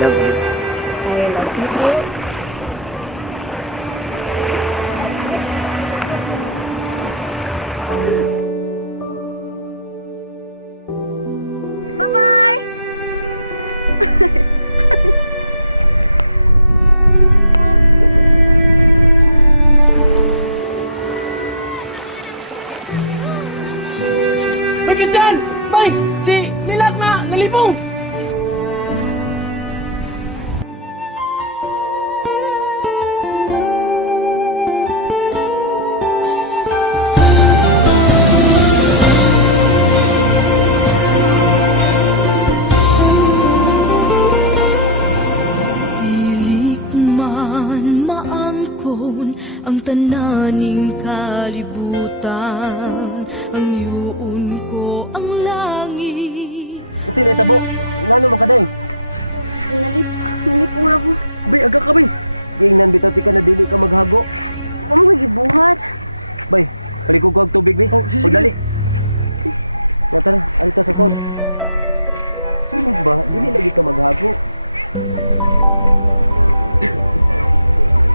love you. I love you too. Bye-bye! Bay, Christian! Bay! Si Lilac na nalipong! Dili man maangkon ang tananing kalibutan, ang yuon ko ang langit. Uti na itabo. Ngano man ka day? Nalipong na ko. Bay, aga ka bay. Gingnan bitaw ti ka na dili ka maghago. Ano ko gibuhat? Bay, palikog ko ang tubig bay. Oh, sige, Pagdali. Nga tara, alita sa pod. Ano ba? Dili lagi ka maghago.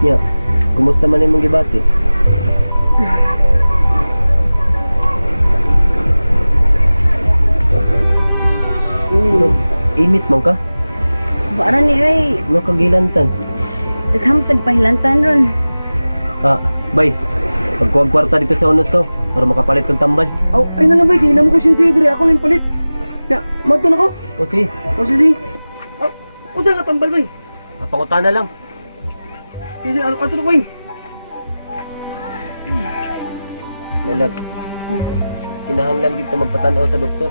Nya, kumusta man imong gibati? Init man ka? Bara ni ay Ano kagilantan? daghang sa pahilantan ron. Ah, bay. Pagkuwag kwarta dito sa unos ko para makapalit kong tambal. Aw, ay na lang bay, kaya mo ko sinsayo diri, ako lang palit. Ya, magto na ko. O sige, O sisi. Aw, usa ka tambal bay. pangutan na lang. Kasi ano ato na ko eh. Melag. Kinahanglan dito magpatanaw sa doktor.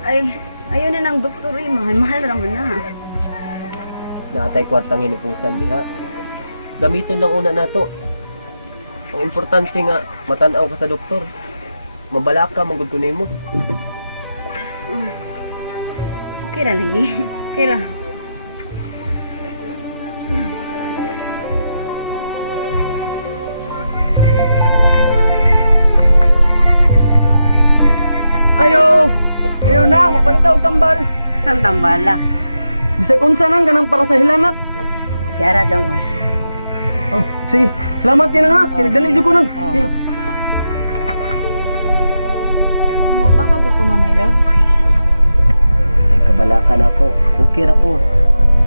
Ay, ayaw na ng doktor eh. Mahal-mahal naman na. Naatay kwartang hinipusan diha. Gamiton lang una nato. Ang importante nga matanaw ka sa doktor. Mabala ka manggod ko nimo. Okay ra lagi. Okay ra. Ayo! Ayo na, mapalita og tambal. Saan tambala? Bisag unsa nang ganang para sa hilanat. Yara daw. Oh, sige. Salamat kayo na nga. Kinagdali dyan ko nang. Sige. Ano pa ka ba mamailaw? Ay kabalakan ako. Okay ra ko.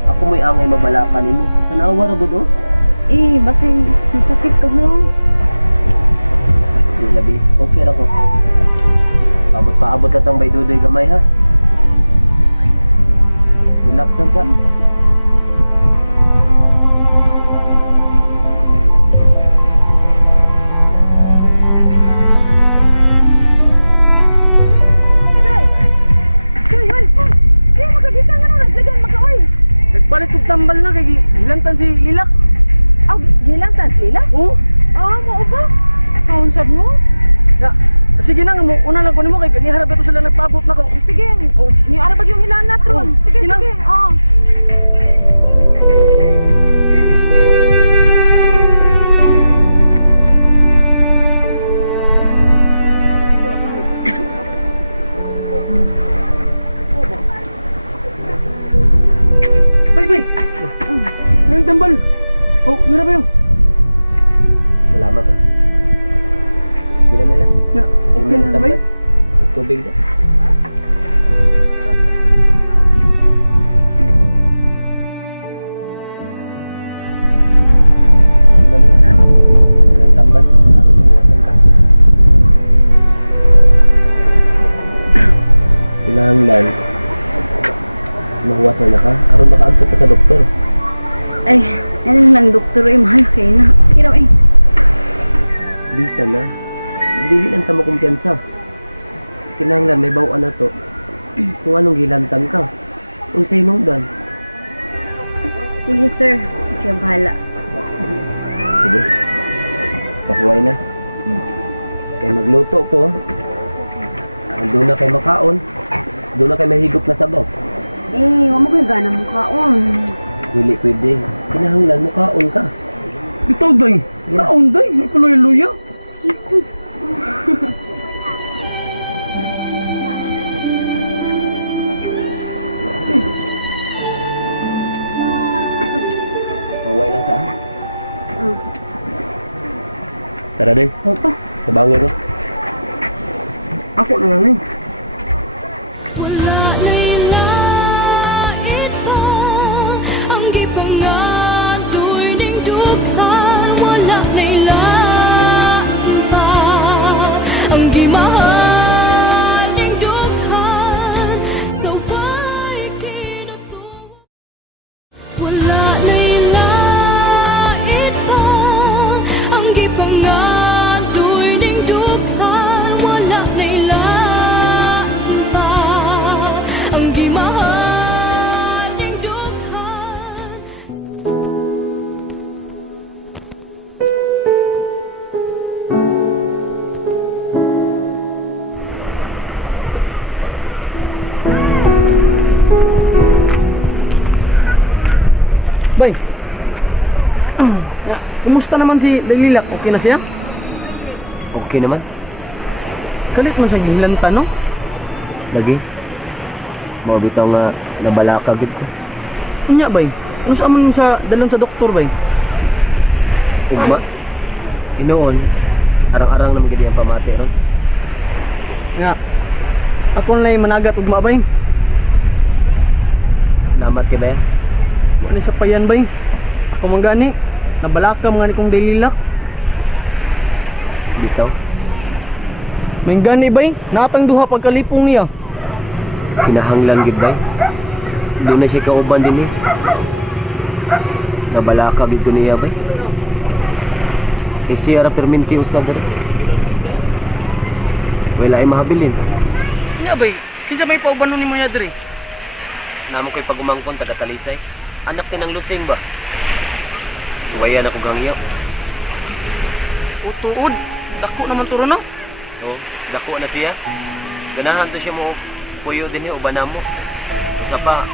Ako mo'y angay mabalakan nimo. Tanawa ra gud oh. Eh, basing masakit ka ho. Di labi. Okay ra ko. Paabot na tang bay dudoy gamay ha. Relax lang sa. Nagpalit og tambal na kay hilantan si Lilac. Aw, gilantan sila? Oh, Ah, mao ba? Kaunsad mo? ya. Sige na nga mo, una lang ko nimo kay gani harap ito sila nagpaabot na ko. Sige. Oh, ni ara ba yung hilanat ron? Oh, Sige, ina. sige. Oh. Bay, bay. Nang tambal. Oh, nara ba yun? Salamat ha. Sige na may lang. Ya, okay na bay. Tubig na. Sige na may lang. Ilang tambal. Aron mahuwasan ka. Kinahanglan. Mahuwasan na ka. Aron makaagto ka sa doktor. Ay, ano lang doktor eh. Mahal kayo na. Okay raw eh. Bisa na. Dili lang ta mo kumpiyansa. Kinahanglan may bawaan na to. Kung anong gilantan ka. Unsay nungdan. Sige sir. Okay, bahala. Sige. Pahuway na. Kaya magluto ko. Doon na kayo makaon. Doon na kayo mahigop na sabaw. Eh, wala mo kayo gana mukhaon. Dili pwede. Kinahanglan mo kaon ka. Bitaw day. Kaon day. Ikuloy-luya. Suway lang saan. Ah. Tara day. Opa. Sabangin ko. Ako na lang eh. Wala na'y lait pa ang gipangadoy ning dughan. Wala na'y lain pa ang gimahal ning dughan. Sa way kinutuwa. Wala na'y lait pa ang gipangadoy ning dughan. Wala na'y lain pa ang gimahal ning dughan. Bay. Kumusta naman si Dalilak? Okay na siya? Okay naman. Kalit man sa gihilanta, no? Lagi. Mau bitaw nga nabalaka gid ko. Unya, bay. Ano sa amon sa dalon sa doktor, bay? Ugma. Inoon. Arang-arang naman gid ang pamati ron. Nga. Ako na managat ugma, bay. Salamat kay Bayan. Ano sa payan, bay? Ako man gani. Nabalakam nga ni kong Dalilak. Bitaw. May gani, bay. Natang duha pagkalipong niya. Kinahanglan gid bay. Doon na siya kauban din eh. Nabalaka gid ko niya bay. Siya ra perminti usab dere. Wala ay mahabilin. Nya, bay. Kinsa may paubanon nimo niya diri? Namo koy pagumangkon taga Talisay. Anak tinang lusing ba? Suwayan ako gangyo. Utuod. Dako naman turo, no? Oh, dako na siya. Ganahan to siya mo puyo din uban namo. Usa pa,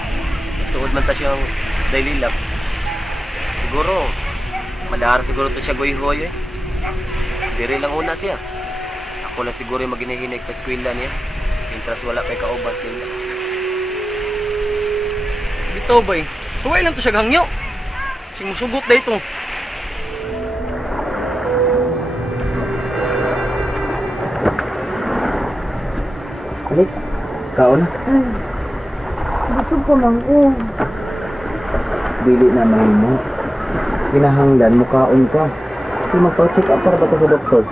suod man ta siyang Dalilak. Siguro madara siguro to siya goy-goy eh. Diri lang una siya. Ako na siguro yung maginahinig pa eskwela niya. Intras wala kay kauban sila. Bitaw, bay. Suway lang to siya gangyo. Sing musugot na ito. Alik, kaon. Ay, busog pa man ko. Dili na mahimo. Kinahanglan mo kaon ka. Kung magpa-check up para ba ka sa doktor?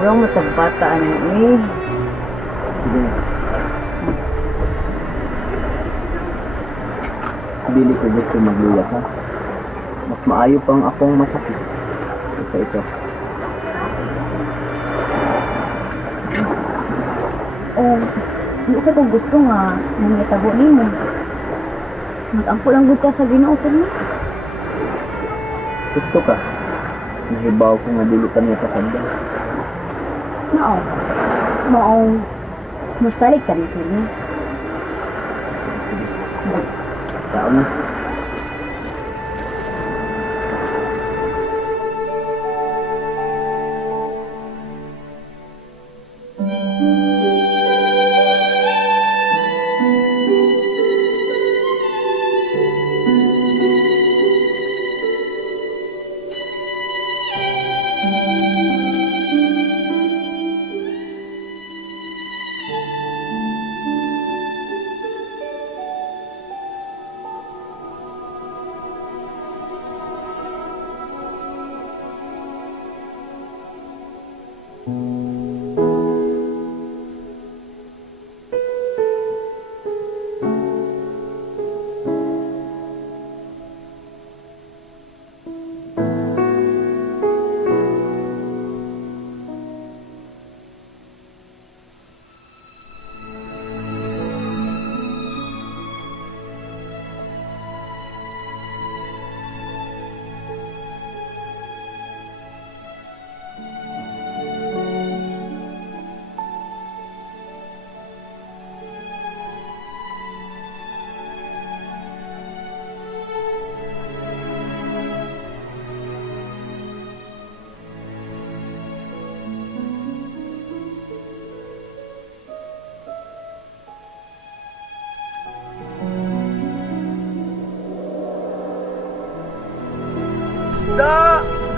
Murang matagbataan niya eh. Sige. Dili ko gusto magluya ka. Mas maayo pang akong masakit kaysa ito. Hindi sa kong gusto nga, nangitabo ni mo. Mag-ampo lang gud ka sa Ginoo ni. Gusto ka? Nahibaw ko nga dili ka niya kasanda. Mao. Mao. Mustalik ka nito niya. Kaon na.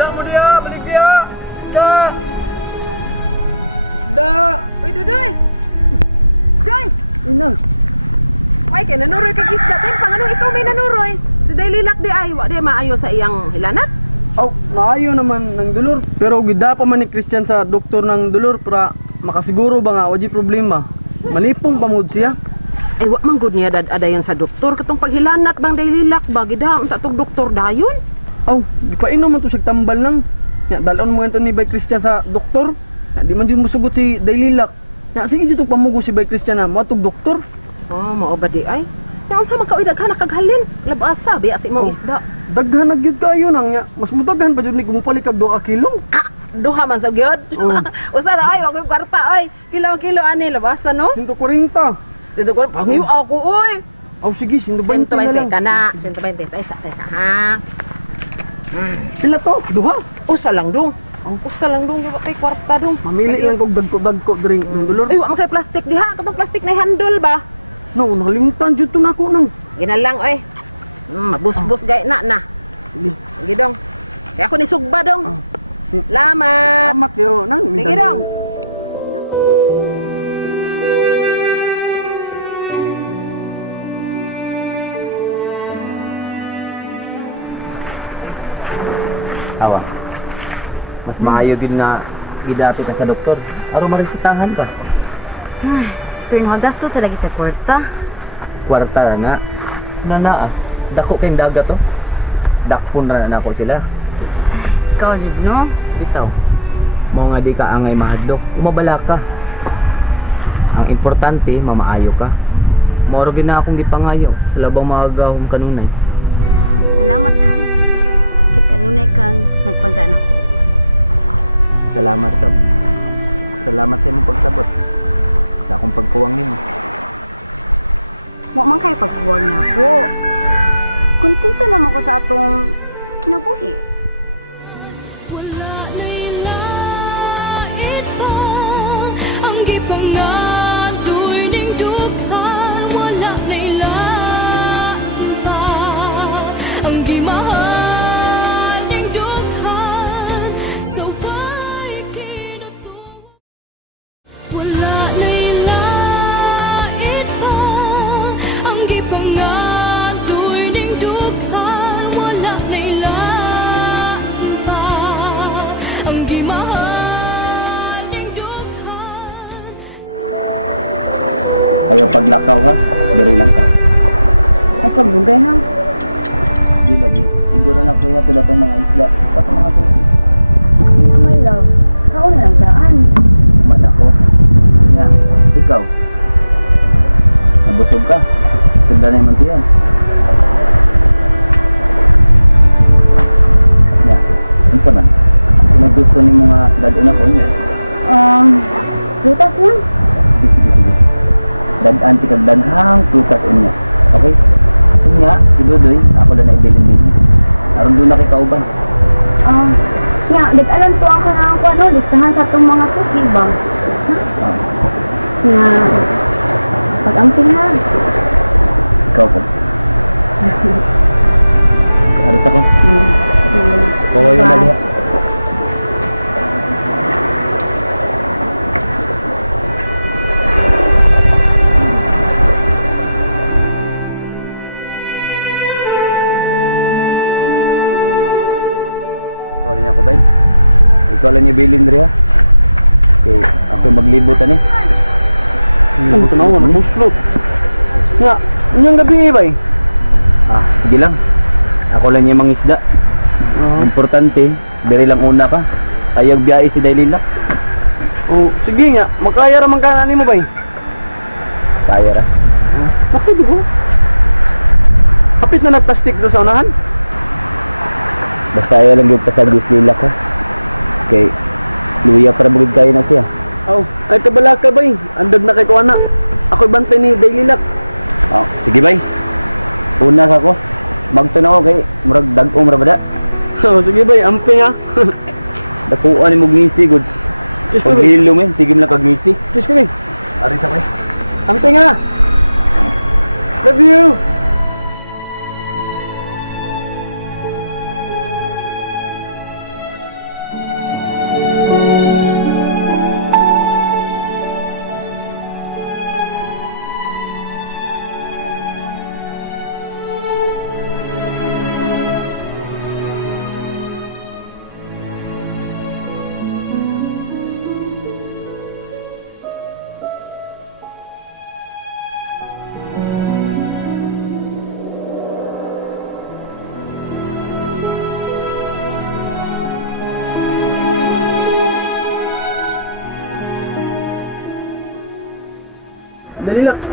Isda mo dia, balik dia. Isda. Isda. Uy, Dudoy! Doy! Ina. Ay, kay nanuroy kag isda. Tay, pangano ikaw may nanuroy? Si Daylilak di ay, wa di maayo sa iyang hilanat? Aw, naayo naman ng dulor. Pero gida pa man ni Christian sa doktor ng dulor para makasiguro ba nga wala problema. Manipong pamud siya. Ay, wa man gud niya dad-adayon sa doktor. Katong paghilanat bang Daylilak ba? Gidahang tatog doktor dayon? Aw, di pa inom man to siya tambal nang. Nya dalon mo ni Bay Christian sa doktor. Nya di man jud musugot si Daylilak. Nya sige jud pamugo si Bay Christian na matug doktor. Oh, mao ba di ay? Yang sa makauy daghan nakaghalin. Labasa biya si imong isda. Daghan na gyud kayo nang nya. Mas mudaghan pa jud ni kung palikag 2 kilo. Ah, duha man sa gyud. Oh. Usa ra ay, wa ko'y kwarta ay. Kilo ani labasa no? 140. Sino ko pangiw ako oy. Aw sige, 120 na lang. 120 ka na, 120 tayo sa tayo ha. Pila to? Duha. Usa lang dong. Usa lang dong wa kay kwarta dong. Mamili lang kog dagko drink ng dulor. Ay, wa man kay plastic diha. Katong plastic na handle ba? No, nakalimutan jud to nako nang. Sige na lang oy. Mabus-bus gay na. Sige. Sige dong. Kaya ako ni sugba dong. Ah. Salamat. Salamat yo nang. Sige dong. Awa. Mas maayo gid nga gidapi ka sa doktor. Aron maresetahan ka. Ay, pero nagasto sa lagi ta kwarta. Kwarta na. Nana ah. Dako kayong dagat to. Dakpon na nako sila. Ikaw jud no? Bitaw. Mo nga di ka angay mahadlok. Umabala ka. Ang importante mamaayo ka. Moro gid na akong gipangayo sa labang mga gahom kanunay. Salamat ha. Kay kanunay kang nagpanggaan ako. Salamat sa imong pagsabot. Sa akong pagkuwang nimo. Wa man kay pagkuwag na ako. Kontento naman ko sa atong kinabuhi. Wala na'y lait pa ang gipangadoy ning dughan. Wala na'y laan pa ang gimahal ning dughan. Sa way kinutuwa. Wala na'y lait pa ang gipangadoy ning dughan. Wala na'y laan pa ang gimahal ning dughan. Ayaw paglakaw ha. Diri lang ka. Ay pagbugay ha. Di lagi. Siguro na kuya to datong mga isda. Sa itong mga suki. Na my love. Kaon lang daan. Man ako. Nya, ikaw. Nabusog ka. Sunda na yung tiyan. Nya, unsa man? Kasi may gusto ni mga dadon ako niya. Lutas lang. Sige. Dadan ti kag daghang tukas unya. Okay? Unya, si Dudoy, ako lang na ibilin din. Aron doon na kay kauban. Ya, dadalan to ang kanang ko ano, listahan sa tong mga suki ba? Na pag-amping ha. Ikaw po. Aris ako. Kuha yung Bye. mali. Ikaw lang niya ko ba? Ikaw lang niya bilin rin ha. Okay, ako maglibutan eh. Ano to naman, muslot. Nya, inyong gabi bay. Ah, sige lang. Ako lang yung mga isda. Importante, diri lang una ka. Ayag biyahe si Daylila. Oh, sige nga, makaya ra man kana nimo bay. Kaya ra. Bakit di ko? Kapit na nagplastik do sa unahan. Basta ayaw lang yung pasagis nila ko. Okay, luya para bugid kayo na siya. Oh, ay kabala ka bay. Andad na kay ko ana. Ako'y bantay ni Daylilak. Oh, sige bay. Una ka ko. Magtunaw kay murag dag-o marabada. Oh, sige bay, amping ha. Dakuan ni mugnisi gud. Yes, ko Pag bay. hilom sige mo lang kagnisi. Yes, ko bay. Ari sa bay. Amping ha. Love you.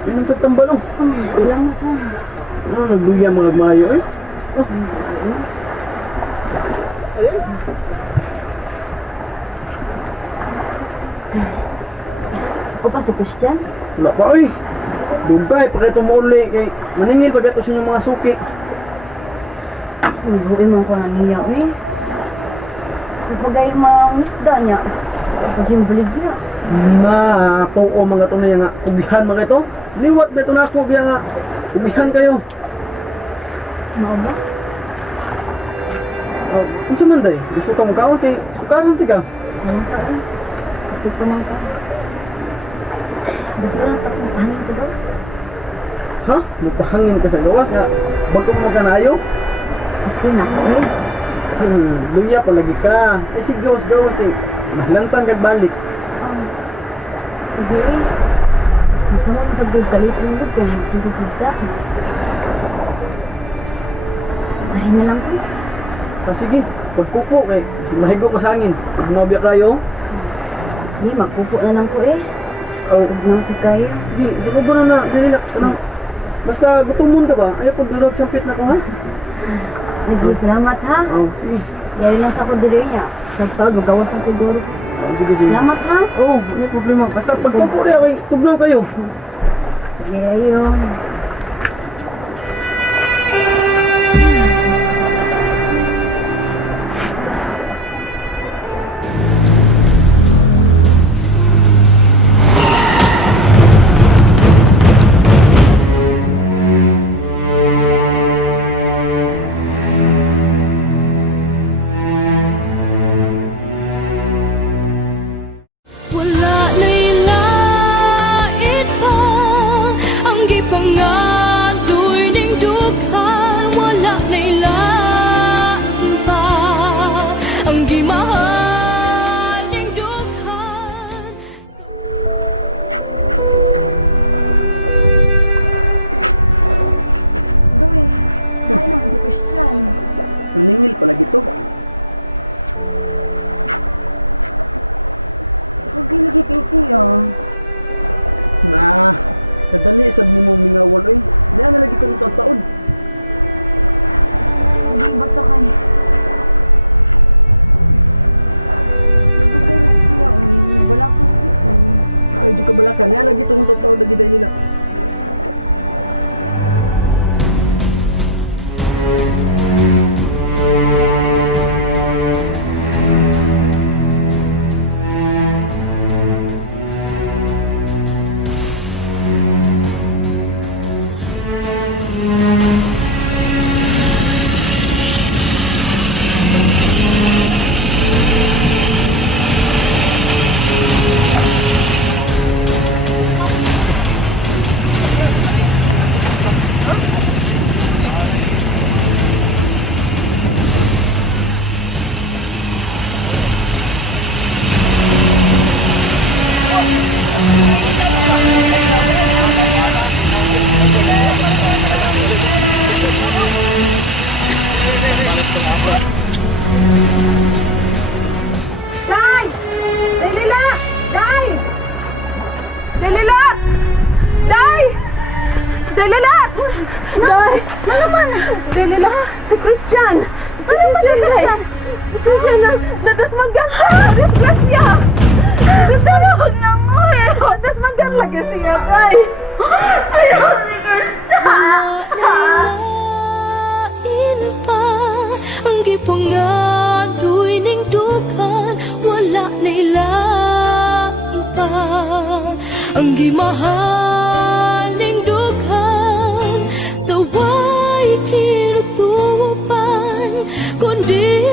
Pinong pagtambal oh. Salamat ha. Ano, nagluya mga mayo eh. O pa si Christian? Wala pa oy. Dugay, pagka tumuli kay maningil pagka ito sa inyong mga suki. Subuin mo ko na niya eh. Kapagay mga isda niya. Kapag baligya. Na, tuo mga ito na yan nga. Kubihan mga ito. Liwat na ito na ako biya nga. Kubihan kayo. Mao ba? Unsa man day? Gusto ka magkaon kay sukaran ti ka. Ano sa akin? Kasi ko nang ka. Gusto lang takbuhanin ko ba? Ha? Mupahangin ka sa gawas nga. Bago mo magkanayo? Okay na ako eh. Luya pa lagi ka. Eh sige, gawas eh. Mahlantang kag balik. Sige eh. Gusto mo masagod kalit ng good kaya sige kita. Mahin na lang ko. Sige, pagkupo kay mahigo ka sa hangin. Pag nobya kayo, Sige, magpupo na lang ko eh. oh, Huwag nang kayo. sige, suko na. Dili na. Ano? Basta gutumon ka ba? Ayaw pag durog sampit na ko ha? Lagi, salamat ha. Oh, sige. Yari lang sa ako diri niya. Pagtaod, magawas na siguro. Sige, sige. Salamat ha. Oh, hindi problema. Basta pagkupo rin ako, tugnaw kayo. Sige, ayun. Wala na'y lait pa ang gipangatoy ning dughan. Wala na'y lain pa ang gimahal ning dughan. Doy, kain naman si Christian. Maningil pala gito. Huwag ginigit siya. Na, kadali sad nimo mingawan oy. Di na lagi tunod taon. Hindi basta kay. Huwag ginigit siya. Wala ko dito. Ay, di ka balakan. Di lagi tunod taon lagi dahil nila. Day! Daylila! Day! Daylila! Day! Daylila! Day! Ano naman? Daylila! Si Christian! Ano ba si Christian? Si Christian na nadasmanggan siya! Disgrasya! Disgrasya! Nadasmanggan lagi siya, Day! Ayaw si Christian! Lain pa ang gipangatoy ning dughan. Wala na'y lain pa ang gimahal ning dughan. Sa way kinutupan kundi